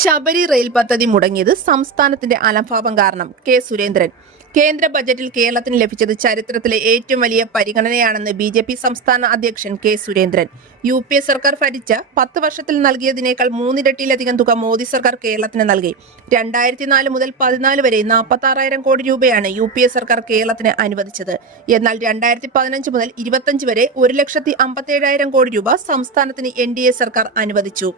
Sabari rail പദ്ധതി മുടങ്ങിയത് സംസ്ഥാനത്തിന്റെ അലംഭാവം കാരണം കെ സുരേന്ദ്രൻ. കേന്ദ്ര ബജറ്റിൽ കേരളത്തിന് ലഭിച്ചത് ചരിത്രത്തിലെ ഏറ്റവും വലിയ പരിഗണനയാണെന്ന് BJP സംസ്ഥാന അധ്യക്ഷൻ കെ സുരേന്ദ്രൻ. UPA സർക്കാർ ഭരിച്ച 10 വർഷത്തിൽ നൽകിയതിനേക്കാൾ 3 ഇരട്ടിയിലധികം തുക മോദി സർക്കാർ കേരളത്തിന് നൽകി. 2004 മുതൽ 14 വരെ 46,000 കോടി രൂപയാണ് UPA സർക്കാർ കേരളത്തിന് അനുവദിച്ചത്. എന്നാൽ 2015 മുതൽ 25 വരെ 1,57,000 കോടി രൂപ സംസ്ഥാനത്തിന് NDA സർക്കാർ അനുവദിച്ചു.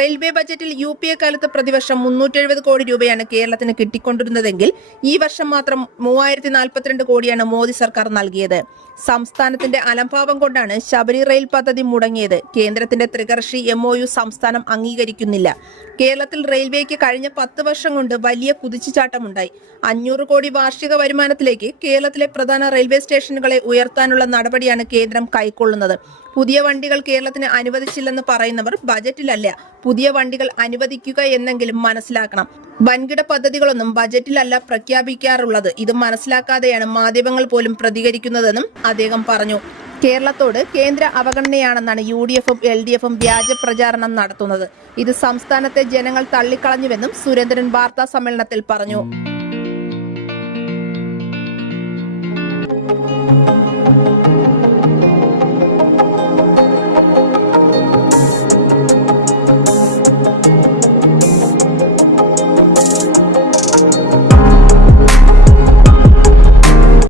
റെയിൽവേ ബജറ്റിൽ UPA കാലത്ത് പ്രതിവർഷം 370 കോടി രൂപയാണ് കേരളത്തിന് കിട്ടിക്കൊണ്ടിരുന്നതെങ്കിൽ ഈ വർഷം മാത്രം 3042 കോടിയാണ് മോദി സർക്കാർ നൽകിയത്. സംസ്ഥാനത്തിന്റെ അലംഭാവം കൊണ്ടാണ് ശബരി റെയിൽ പദ്ധതി മുടങ്ങിയത്. കേന്ദ്രത്തിന്റെ ത്രികക്ഷി MOU സംസ്ഥാനം അംഗീകരിക്കുന്നില്ല. കേരളത്തിൽ റെയിൽവേക്ക് കഴിഞ്ഞ 10 വർഷം കൊണ്ട് വലിയ കുതിച്ചുചാട്ടമുണ്ടായി. 500 കോടി വാർഷിക വരുമാനത്തിലേക്ക് കേരളത്തിലെ പ്രധാന റെയിൽവേ സ്റ്റേഷനുകളെ ഉയർത്താനുള്ള നടപടിയാണ് കേന്ദ്രം കൈക്കൊള്ളുന്നത്. പുതിയ വണ്ടികൾ കേരളത്തിന് അനുവദിച്ചില്ലെന്ന് പറയുന്നവർ ബജറ്റിലല്ല, പുതിയ വണ്ടികൾ അനുവദിക്കുക എന്നെങ്കിലും മനസ്സിലാക്കണം. വൻകിട പദ്ധതികളൊന്നും ബജറ്റിലല്ല പ്രഖ്യാപിക്കാറുള്ളത്. ഇത് മനസ്സിലാക്കാതെയാണ് മാധ്യമങ്ങൾ പോലും പ്രതികരിക്കുന്നതെന്നും അദ്ദേഹം പറഞ്ഞു. കേരളത്തോട് കേന്ദ്ര അവഗണനയാണെന്നാണ് UDF-ഉം LDF-ഉം വ്യാജ പ്രചാരണം നടത്തുന്നത്. ഇത് സംസ്ഥാനത്തെ ജനങ്ങൾ തള്ളിക്കളഞ്ഞുവെന്നും സുരേന്ദ്രൻ വാർത്താ സമ്മേളനത്തിൽ പറഞ്ഞു.